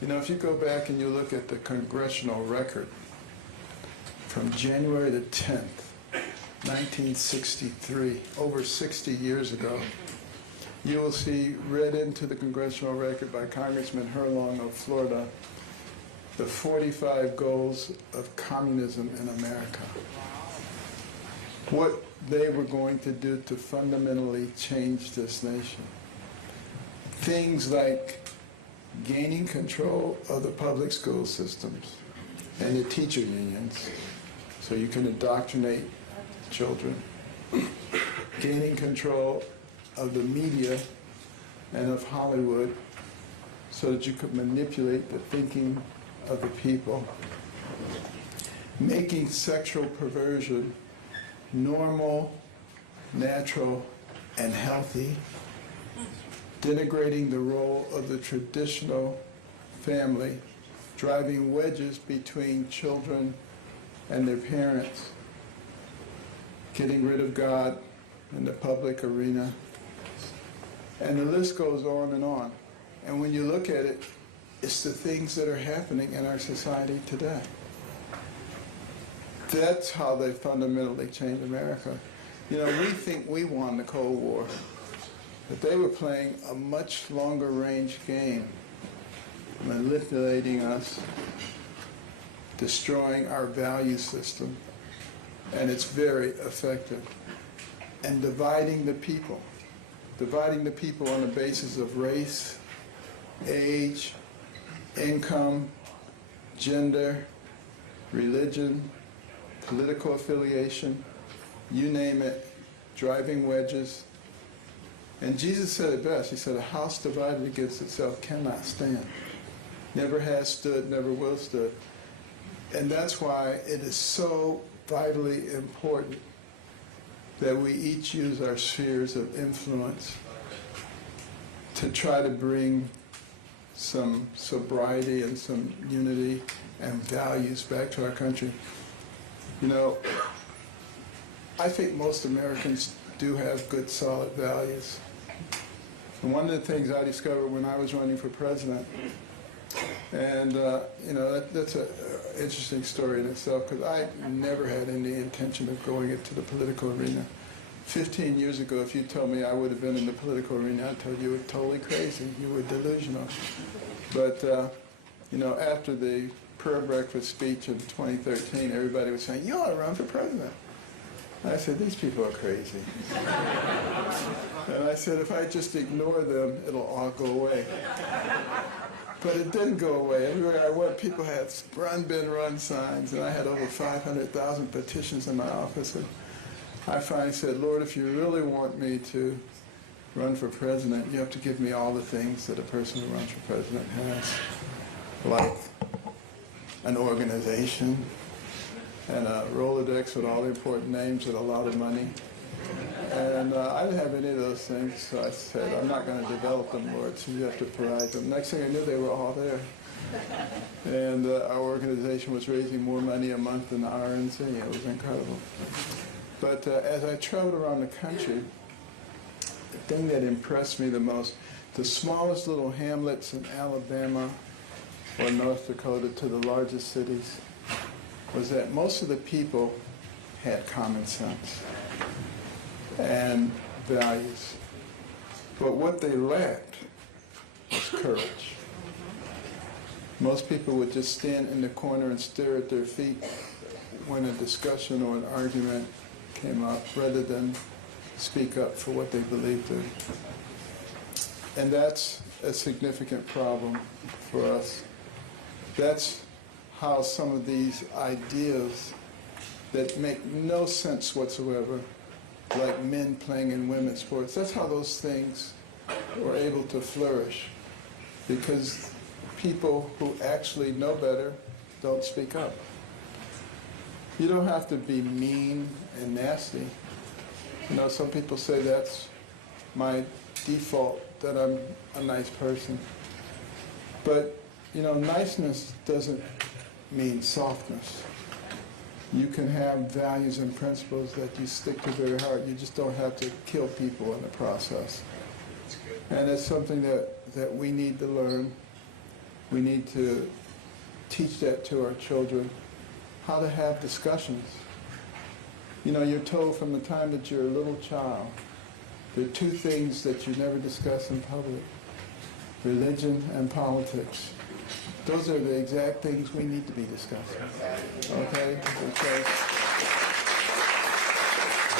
You know, if you go back and you look at the congressional record from January the 10th, 1963, over 60 years ago, you will see read into the congressional record by Congressman Herlong of Florida the 45 goals of communism in America. What they were going to do to fundamentally change this nation. Things like gaining control of the public school systems and the teacher unions so you can indoctrinate children. Gaining control of the media and of Hollywood so that you could manipulate the thinking of the people. Making sexual perversion normal, natural, and healthy. Denigrating the role of the traditional family, driving wedges between children and their parents, getting rid of God in the public arena. And the list goes on and on. And when you look at it, it's the things that are happening in our society today. That's how they fundamentally changed America. You know, we think we won the Cold War, but they were playing a much longer range game, manipulating us, destroying our value system, and it's very effective. And dividing the people on the basis of race, age, income, gender, religion, political affiliation, you name it, driving wedges. And Jesus said it best. He said, a house divided against itself cannot stand. Never has stood, never will stood. And that's why it is so vitally important that we each use our spheres of influence to try to bring some sobriety and some unity and values back to our country. You know, I think most Americans do have good, solid values. And one of the things I discovered when I was running for president, and you know, that's an interesting story in itself, because I never had any intention of going into the political arena. 15 years ago, if you told me I would have been in the political arena, I'd tell you were totally crazy, you were delusional. But, you know, after the prayer breakfast speech in 2013, everybody was saying, you ought to run for president. I said, these people are crazy. And I said, if I just ignore them, it'll all go away. But it didn't go away. Everywhere I went, people had run, Ben, run signs, and I had over 500,000 petitions in my office. And I finally said, Lord, if you really want me to run for president, you have to give me all the things that a person who runs for president has, like an organization and a Rolodex with all the important names and a lot of money. And I didn't have any of those things, so I said, I'm not going to develop them, Lord, so you have to provide them. Next thing I knew, they were all there. And our organization was raising more money a month than the RNC. It was incredible. But as I traveled around the country, the thing that impressed me the most, the smallest little hamlets in Alabama or North Dakota to the largest cities, was that most of the people had common sense and values. But what they lacked was courage. Most people would just stand in the corner and stare at their feet when a discussion or an argument came up, rather than speak up for what they believed in. And that's a significant problem for us. That's how some of these ideas that make no sense whatsoever, like men playing in women's sports, that's how those things were able to flourish, because people who actually know better don't speak up. You don't have to be mean and nasty. You know, some people say that's my default, that I'm a nice person. But, you know, niceness doesn't mean softness. You can have values and principles that you stick to very hard. You just don't have to kill people in the process. And it's something that we need to learn. We need to teach that to our children, how to have discussions. You know, you're told from the time that you're a little child, there are two things that you never discuss in public: religion and politics. Those are the exact things we need to be discussing. Okay? Because